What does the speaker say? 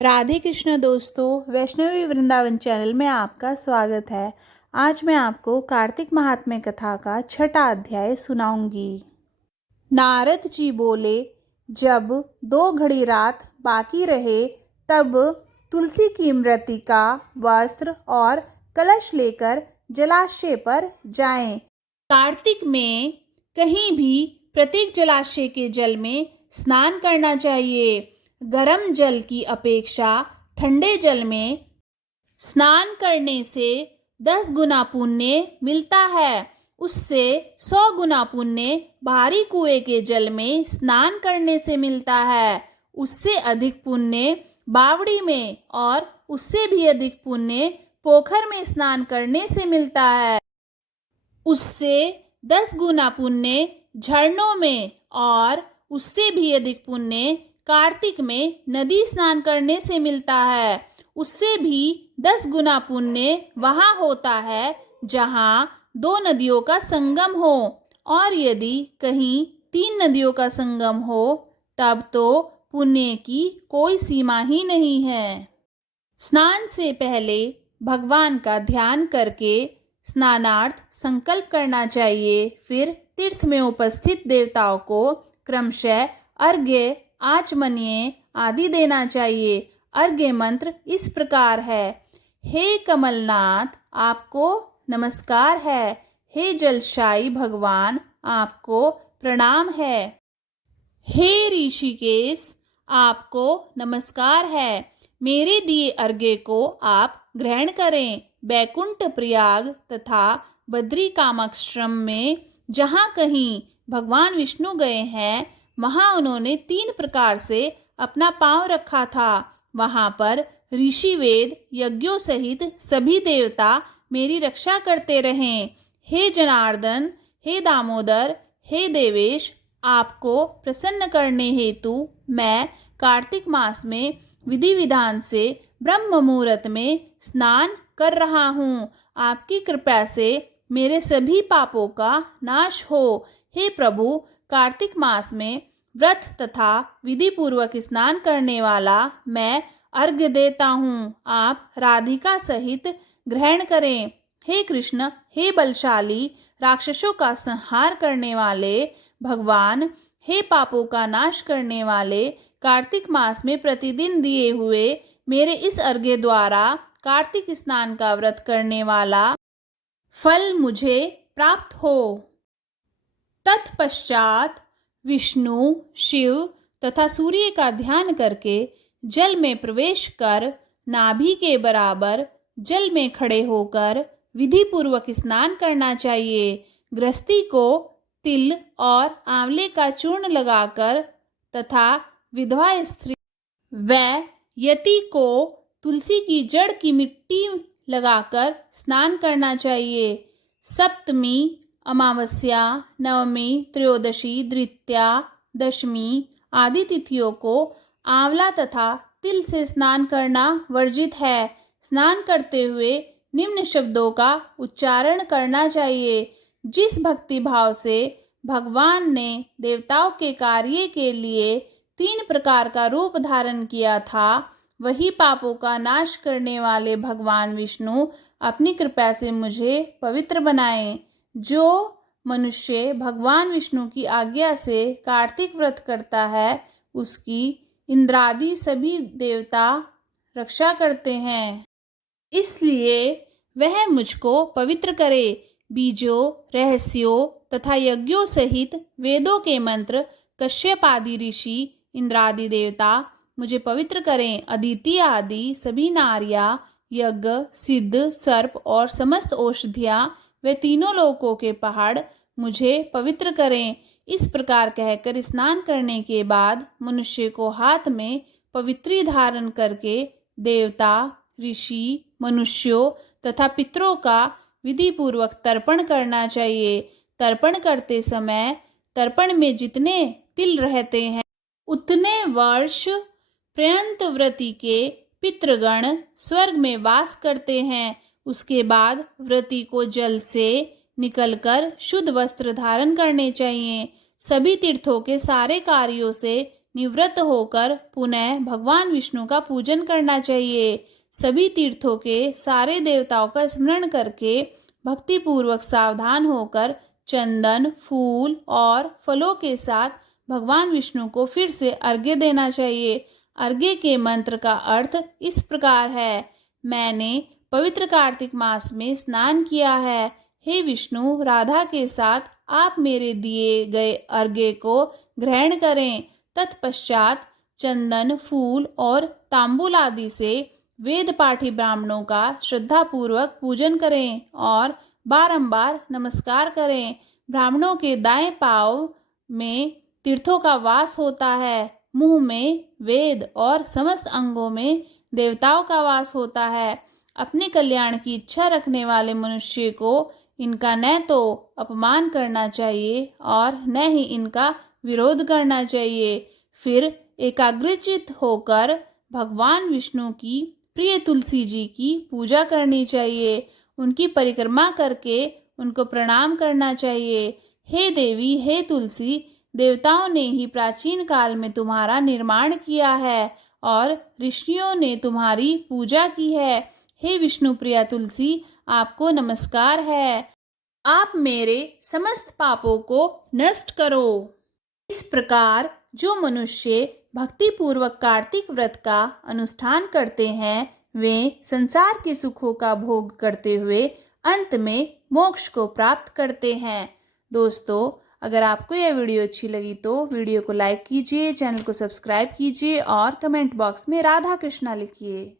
राधे कृष्ण दोस्तों, वैष्णवी वृंदावन चैनल में आपका स्वागत है। आज मैं आपको कार्तिक महात्म्य कथा का छठा अध्याय सुनाऊंगी। नारद जी बोले, जब 2 घड़ी रात बाकी रहे तब तुलसी की मृत्तिका, वस्त्र और कलश लेकर जलाशय पर जाएं। कार्तिक में कहीं भी प्रत्येक जलाशय के जल में स्नान करना चाहिए। गर्म जल की अपेक्षा ठंडे जल में स्नान करने से 10 गुना पुण्य मिलता है। उससे 100 गुना पुण्य भारी कुएं के जल में स्नान करने से मिलता है। उससे अधिक पुण्य बावड़ी में और उससे भी अधिक पुण्य पोखर में स्नान करने से मिलता है। उससे 10 गुना पुण्य झरनों में और उससे भी अधिक पुण्य कार्तिक में नदी स्नान करने से मिलता है। उससे भी 10 गुना पुण्य वहाँ होता है जहाँ 2 नदियों का संगम हो, और यदि कहीं 3 नदियों का संगम हो तब तो पुण्य की कोई सीमा ही नहीं है। स्नान से पहले भगवान का ध्यान करके स्नानार्थ संकल्प करना चाहिए। फिर तीर्थ में उपस्थित देवताओं को क्रमशः अर्घ्य, आचमनीय आदि देना चाहिए। अर्घ्य मंत्र इस प्रकार है: हे कमलनाथ, आपको नमस्कार है। हे जलशायी भगवान, आपको प्रणाम है। हे ऋषिकेश, आपको नमस्कार है। मेरे दिए अर्घ्य को आप ग्रहण करें। बैकुंठ, प्रयाग तथा बद्री कामाश्रम में जहाँ कहीं भगवान विष्णु गए हैं, वहाँ उन्होंने 3 प्रकार से अपना पांव रखा था। वहाँ पर ऋषि वेद यज्ञों सहित सभी देवता मेरी रक्षा करते रहें। हे जनार्दन, हे दामोदर, हे देवेश, आपको प्रसन्न करने हेतु मैं कार्तिक मास में विधि विधान से ब्रह्म मुहूर्त में स्नान कर रहा हूँ। आपकी कृपा से मेरे सभी पापों का नाश हो। हे प्रभु, कार्तिक मास में व्रत तथा विधि पूर्वक स्नान करने वाला मैं अर्घ्य देता हूँ। आप राधिका सहित ग्रहण करें। हे कृष्ण, हे बलशाली, राक्षसों का संहार करने वाले भगवान, हे पापों का नाश करने वाले, कार्तिक मास में प्रतिदिन दिए हुए मेरे इस अर्घ्य द्वारा कार्तिक स्नान का व्रत करने वाला फल मुझे प्राप्त हो। तत्पश्चात विष्णु, शिव तथा सूर्य का ध्यान करके जल में प्रवेश कर नाभि के बराबर जल में खड़े होकर विधि पूर्वक स्नान करना चाहिए। गृहस्थी को तिल और आंवले का चूर्ण लगाकर तथा विधवा स्त्री व यति को तुलसी की जड़ की मिट्टी लगाकर स्नान करना चाहिए। सप्तमी, अमावस्या, नवमी, त्रयोदशी, द्वितीया, दशमी आदि तिथियों को आंवला तथा तिल से स्नान करना वर्जित है। स्नान करते हुए निम्न शब्दों का उच्चारण करना चाहिए: जिस भक्ति भाव से भगवान ने देवताओं के कार्य के लिए 3 प्रकार का रूप धारण किया था, वही पापों का नाश करने वाले भगवान विष्णु अपनी कृपा से मुझे पवित्र बनाएं। जो मनुष्य भगवान विष्णु की आज्ञा से कार्तिक व्रत करता है, उसकी इंद्रादि सभी देवता रक्षा करते हैं। इसलिए वह मुझको पवित्र करे। बीजों, रहस्यों तथा यज्ञों सहित वेदों के मंत्र, कश्यप आदि ऋषि, इंद्रादि देवता मुझे पवित्र करें। अदिति आदि सभी नारियां, यज्ञ, सिद्ध, सर्प और समस्त औषधियां वे तीनों लोकों के पहाड़ मुझे पवित्र करें। इस प्रकार कहकर स्नान करने के बाद मनुष्य को हाथ में पवित्री धारण करके देवता, ऋषि, मनुष्यों तथा पितरों का विधि पूर्वक तर्पण करना चाहिए। तर्पण करते समय तर्पण में जितने तिल रहते हैं, उतने वर्ष पर्यंत व्रती के पितृगण स्वर्ग में वास करते हैं। उसके बाद व्रती को जल से निकलकर शुद्ध वस्त्र धारण करने चाहिए। सभी तीर्थों के सारे कार्यों से निवृत्त होकर पुनः भगवान विष्णु का पूजन करना चाहिए। सभी तीर्थों के सारे देवताओं का स्मरण करके भक्ति पूर्वक सावधान होकर चंदन, फूल और फलों के साथ भगवान विष्णु को फिर से अर्घ्य देना चाहिए। अर्घ्य के मंत्र का अर्थ इस प्रकार है। मैंने पवित्र कार्तिक मास में स्नान किया है। हे विष्णु, राधा के साथ आप मेरे दिए गए अर्घ्य को ग्रहण करें। तत्पश्चात चंदन, फूल और तांबूल आदि से वेद पाठी ब्राह्मणों का श्रद्धापूर्वक पूजन करें और बारंबार नमस्कार करें। ब्राह्मणों के दाएं पांव में तीर्थों का वास होता है, मुंह में वेद और समस्त अंगों में देवताओं का वास होता है। अपने कल्याण की इच्छा रखने वाले मनुष्य को इनका न तो अपमान करना चाहिए और न ही इनका विरोध करना चाहिए। फिर एकाग्रचित्त होकर भगवान विष्णु की प्रिय तुलसी जी की पूजा करनी चाहिए। उनकी परिक्रमा करके उनको प्रणाम करना चाहिए। हे देवी, हे तुलसी, देवताओं ने ही प्राचीन काल में तुम्हारा निर्माण किया है और ऋषियों ने तुम्हारी पूजा की है। हे विष्णु प्रिया तुलसी, आपको नमस्कार है। आप मेरे समस्त पापों को नष्ट करो। इस प्रकार जो मनुष्य भक्ति पूर्वक कार्तिक व्रत का अनुष्ठान करते हैं, वे संसार के सुखों का भोग करते हुए अंत में मोक्ष को प्राप्त करते हैं। दोस्तों, अगर आपको यह वीडियो अच्छी लगी तो वीडियो को लाइक कीजिए, चैनल को सब्सक्राइब कीजिए और कमेंट बॉक्स में राधा कृष्णा लिखिए।